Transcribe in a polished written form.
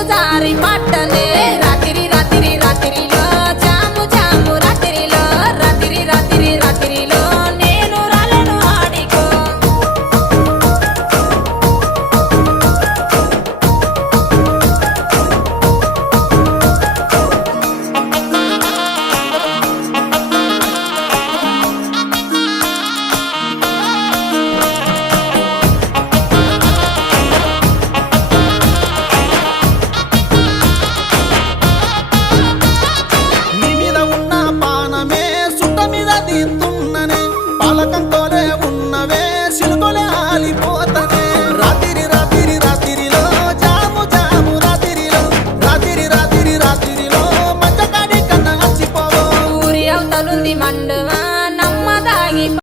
నీరు జారి పట్టనే రాత్రి రాత్రి రాత్రిలో జాము జాము రాత్రిలో రాత్రి రాత్రి రాత్రిలో నేను రాలను ఆడికో నీ మీద ఉన్న పానమే సుట్ట మీద తీస్తున్ననే పాలకంతోనే ఉన్నవే సిలుకొలే